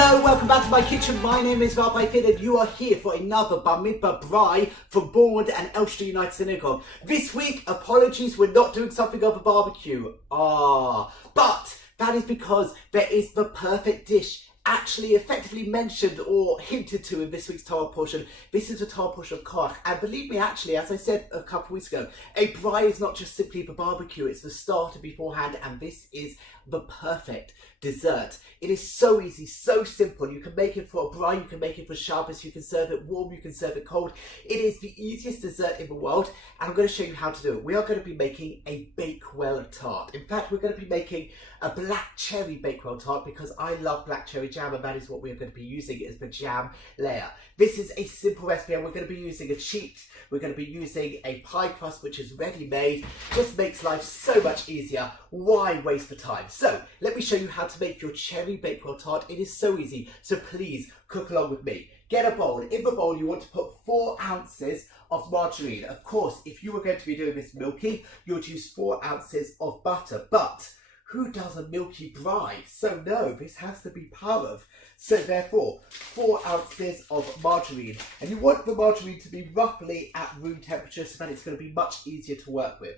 Hello, welcome back to my kitchen. My name is Rabbi Finn and you are here for another Bamidbar Braai from Bournemouth and Elstree United Synagogue. This week, apologies, we're not doing something of a barbecue. But that is because there is the perfect dish actually effectively mentioned or hinted to in this week's Torah portion. This is the Torah portion of Korach, and believe me, actually, as I said a couple of weeks ago, a braai is not just simply the barbecue, it's the starter beforehand, and this is the perfect dessert. It is so easy, so simple. You can make it for a braai, you can make it for Shabbos, you can serve it warm, you can serve it cold. It is the easiest dessert in the world, and I'm going to show you how to do it. We are going to be making a Bakewell Tart. In fact, we're going to be making a black cherry Bakewell Tart because I love black cherry jam, and that is what we're going to be using as the jam layer. This is a simple recipe, and we're going to be using a cheat. We're going to be using a pie crust, which is ready-made. Just makes life so much easier. Why waste the time? So let me show you how to make your cherry Bakewell Tart. It is so easy, so please cook along with me. Get a bowl. In the bowl, you want to put 4 ounces of margarine. Of course, if you were going to be doing this milky, you would use 4 ounces of butter, but who does a milky braai? So no, this has to be parov. So therefore, 4 ounces of margarine. And you want the margarine to be roughly at room temperature so that it's going to be much easier to work with.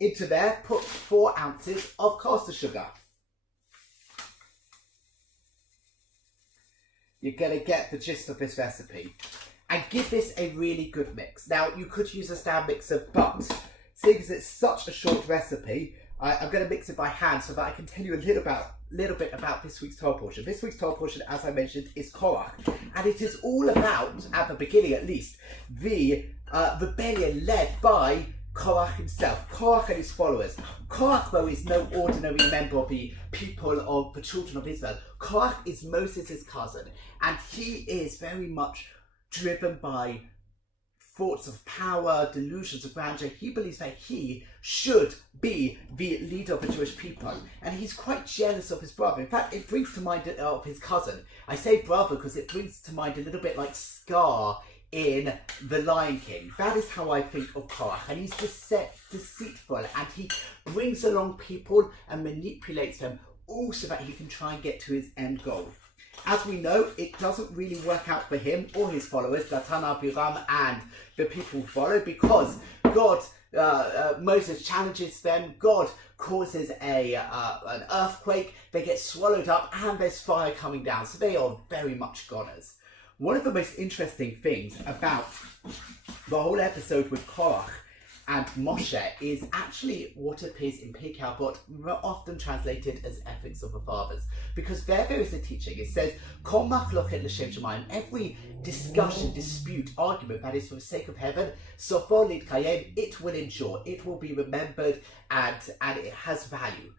Into there, put 4 ounces of caster sugar. You're going to get the gist of this recipe. And give this a really good mix. Now, you could use a stand mixer, but seeing as it's such a short recipe, I'm going to mix it by hand so that I can tell you a little bit about this week's Torah portion. This week's Torah portion, as I mentioned, is Korach, and it is all about, at the beginning at least, the rebellion led by Korach himself, Korach and his followers. Korach, though, is no ordinary member of the people of the children of Israel. Korach is Moses' cousin, and he is very much driven by thoughts of power, delusions of grandeur. He believes that he should be the leader of the Jewish people, and he's quite jealous of his brother. In fact, it brings to mind of his cousin. I say brother because it brings to mind a little bit like Scar in The Lion King. That is how I think of Korach, and he's deceitful, and he brings along people and manipulates them all so that he can try and get to his end goal. As we know, it doesn't really work out for him or his followers, Datan, Abiram, and the people who follow, because God, Moses challenges them, God causes an earthquake, they get swallowed up, and there's fire coming down, so they are very much goners. One of the most interesting things about the whole episode with Korach and Moshe is actually what appears in Pirkei Avot, often translated as Ethics of the Fathers, because there is a teaching. It says, Kol machlochet l'shem shamayim, every discussion, dispute, argument that is for the sake of heaven, sofo litkayem, it will endure, it will be remembered, and it has value.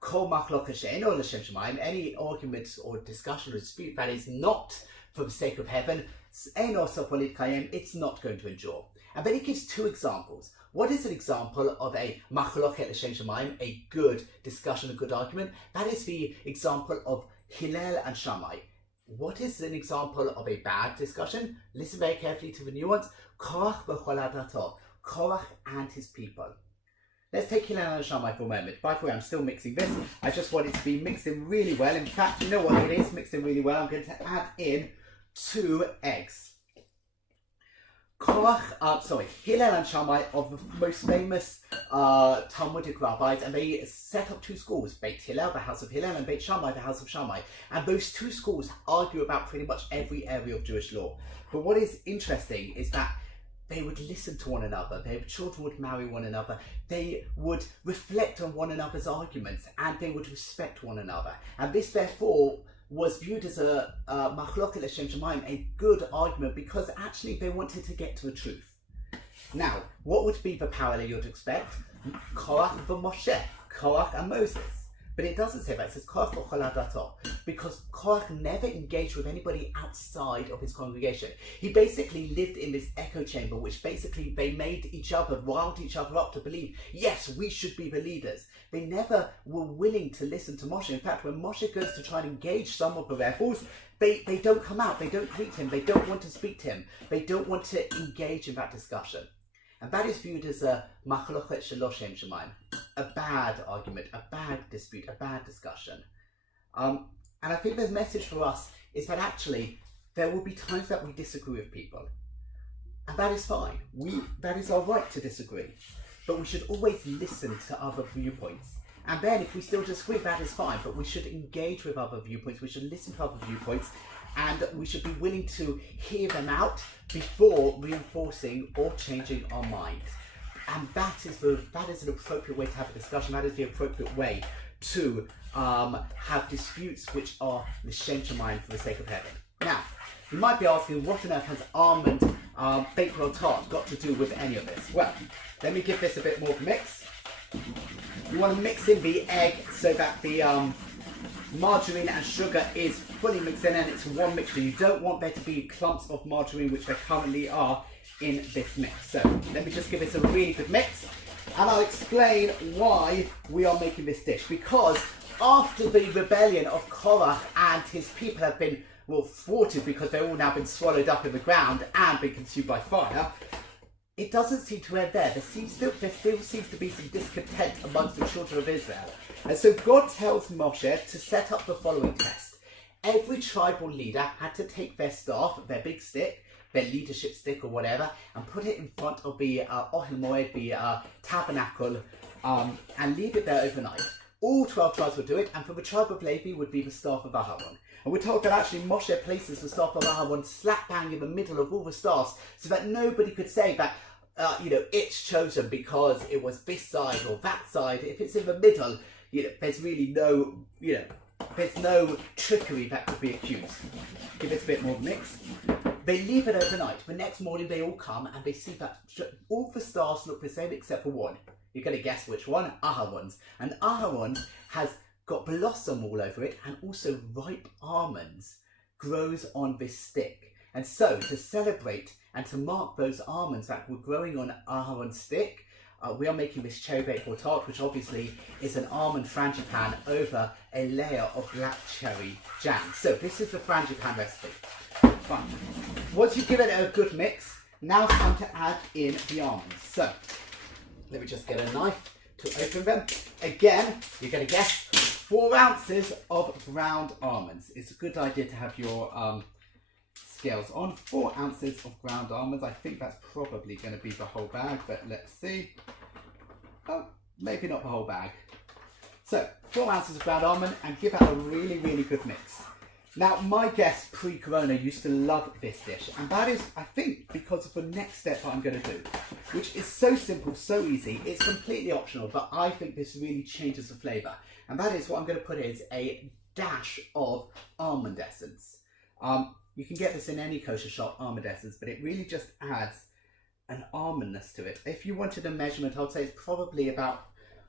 Kol machlochet she'eno l'shem shamayim, any argument or discussion or dispute that is not for the sake of heaven, eno sofo litkayem, it's not going to endure. And then he gives 2 examples. What is an example of a machlochet l'shem shamayim, a good discussion, a good argument? That is the example of Hillel and Shammai. What is an example of a bad discussion? Listen very carefully to the nuance. Korach v'chol, Korach and his people. Let's take Hillel and Shammai for a moment. By the way, I'm still mixing this. I just want it to be mixed in really well. In fact, you know what it is mixed in really well? I'm going to add in 2 eggs. Hillel and Shammai are the most famous Talmudic rabbis, and they set up 2 schools, Beit Hillel, the house of Hillel, and Beit Shammai, the house of Shammai. And those 2 schools argue about pretty much every area of Jewish law. But what is interesting is that they would listen to one another, their children would marry one another, they would reflect on one another's arguments, and they would respect one another. And this, therefore, was viewed as a machlochet l'shem shamayim, a good argument, because actually they wanted to get to the truth. Now, what would be the parallel you'd expect? Korach and Moshe, Korach and Moses. But it doesn't say that, it says Korach v'chol, because Korach never engaged with anybody outside of his congregation. He basically lived in this echo chamber, which basically they made each other, riled each other up to believe, yes, we should be the leaders. They never were willing to listen to Moshe. In fact, when Moshe goes to try and engage some of the rebels, they don't come out, they don't greet him, they don't want to speak to him, they don't want to engage in that discussion. And that is viewed as a machlochet shelo shem shamayim, a bad argument, a bad dispute, a bad discussion. And I think the message for us is that actually there will be times that we disagree with people. And that is fine. That is our right to disagree. But we should always listen to other viewpoints. And then if we still disagree, that is fine. But we should engage with other viewpoints. We should listen to other viewpoints. And we should be willing to hear them out before reinforcing or changing our mind. And that is an appropriate way to have a discussion. That is the appropriate way to have disputes which are l'shem shamayim for the sake of heaven. Now, you might be asking, what on earth has almond Bakewell Tart got to do with any of this? Well, let me give this a bit more of a mix. You want to mix in the egg so that the margarine and sugar is fully mixed in and it's one mixture. You don't want there to be clumps of margarine, which there currently are in this mix. So let me just give this a really good mix, and I'll explain why we are making this dish. Because after the rebellion of Korach and his people have been thwarted, because they've all now been swallowed up in the ground and been consumed by fire, it doesn't seem to end there. There still seems to be some discontent amongst the children of Israel. And so God tells Moshe to set up the following test. Every tribal leader had to take their staff, their big stick, their leadership stick or whatever, and put it in front of the Ohel Moed, the tabernacle, and leave it there overnight. All 12 tribes would do it, and for the tribe of Levi would be the staff of Aharon. And we're told that actually Moshe places the staff of Aharon slap bang in the middle of all the staffs, so that nobody could say that it's chosen because it was this side or that side. If it's in the middle, there's really no, there's no trickery that could be accused. Give it a bit more mix. They leave it overnight. The next morning they all come and they see that all the stars look the same except for one. You're going to guess which one? Aharon's. And Aharon's has got blossom all over it, and also ripe almonds grows on this stick. And so to celebrate and to mark those almonds that were growing on Aharon's stick, we are making this cherry Bakewell Tart, which obviously is an almond frangipan over a layer of black cherry jam. So this is the frangipan recipe. Fine. Once you give it a good mix, now it's time to add in the almonds. So let me just get a knife to open them. Again, you're going to guess 4 ounces of ground almonds. It's a good idea to have your scales on. 4 ounces of ground almonds. I think that's probably going to be the whole bag, but let's see. Oh, maybe not the whole bag. So 4 ounces of ground almond, and give that a really, really good mix. Now, my guests pre-corona used to love this dish, and that is, I think, because of the next step that I'm going to do, which is so simple, so easy. It's completely optional, but I think this really changes the flavour. And that is, what I'm going to put is a dash of Almond Essence. You can get this in any kosher shop, Almond Essence, but it really just adds an almondness to it. If you wanted a measurement, I'd say it's probably about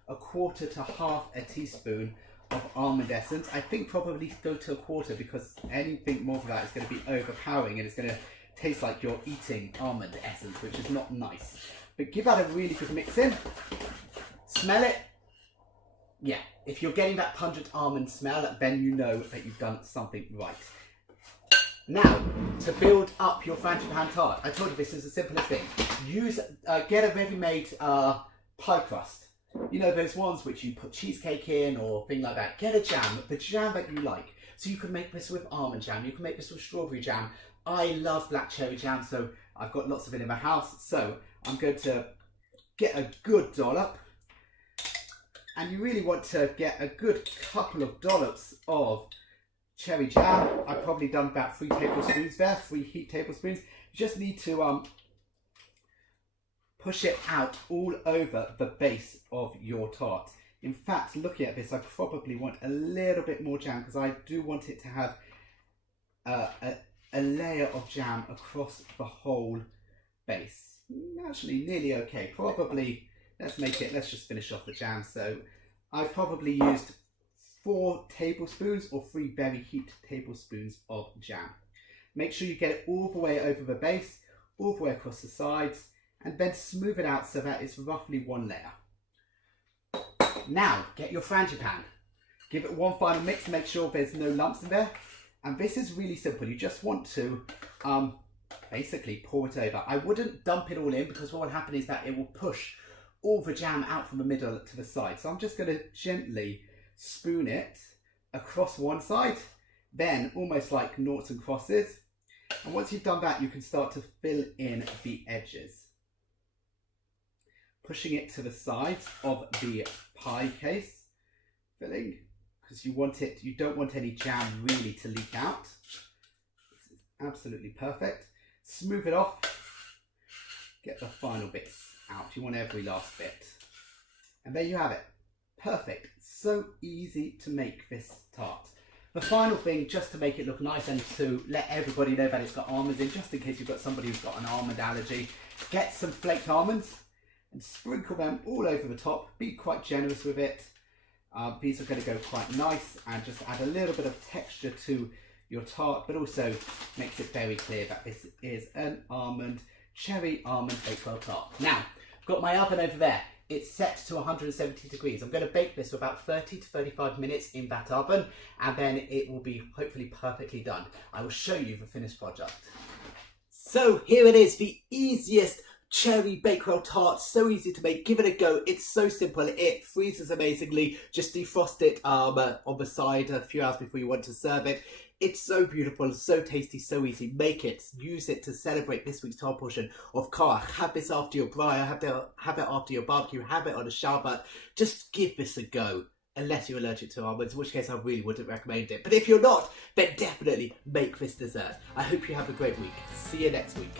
1/4 to 1/2 a teaspoon of Almond Essence. I think probably go to 1/4, because anything more than that is going to be overpowering and it's going to taste like you're eating almond essence, which is not nice. But give that a really good mix in. Smell it. Yeah, if you're getting that pungent almond smell, then you know that you've done something right. Now, to build up your frangipan tart, I told you this is the simplest thing. Get a ready-made pie crust. You know, those ones which you put cheesecake in or thing like that. Get a jam, the jam that you like. So you can make this with almond jam, you can make this with strawberry jam. I love black cherry jam, so I've got lots of it in my house. So I'm going to get a good dollop. And you really want to get a good couple of dollops of cherry jam. I've probably done about 3 tablespoons there, 3 heaped tablespoons. You just need to push it out all over the base of your tart. In fact, looking at this, I probably want a little bit more jam, because I do want it to have a layer of jam across the whole base. Actually, nearly okay. Probably, let's just finish off the jam. So I've probably used 4 tablespoons or 3 very heaped tablespoons of jam. Make sure you get it all the way over the base, all the way across the sides, and then smooth it out so that it's roughly 1 layer. Now, get your frangipan. Give it one final mix, make sure there's no lumps in there. And this is really simple. You just want to basically pour it over. I wouldn't dump it all in, because what will happen is that it will push all the jam out from the middle to the side. So I'm just going to gently spoon it across one side then almost like noughts and crosses. And once you've done that, you can start to fill in the edges. Pushing it to the side of the pie case, filling, because you don't want any jam really to leak out. This is absolutely perfect. Smooth it off, get the final bits out. You want every last bit. And there you have it. Perfect. So easy to make this tart. The final thing, just to make it look nice and to let everybody know that it's got almonds in, just in case you've got somebody who's got an almond allergy, get some flaked almonds and sprinkle them all over the top. Be quite generous with it. These are going to go quite nice and just add a little bit of texture to your tart, but also makes it very clear that this is an cherry almond Bakewell tart. Now, I've got my oven over there. It's set to 170 degrees. I'm going to bake this for about 30 to 35 minutes in that oven, and then it will be hopefully perfectly done. I will show you the finished product. So here it is, the easiest cherry Bakewell tart. So easy to make. Give it a go. It's so simple. It freezes amazingly. Just defrost it on the side a few hours before you want to serve it. It's so beautiful, so tasty, so easy. Make it. Use it to celebrate this week's tart portion of Korach. Have this after your braai. Have it after your barbecue. Have it on a Shabbat. Just give this a go. Unless you're allergic to almonds, in which case I really wouldn't recommend it. But if you're not, then definitely make this dessert. I hope you have a great week. See you next week.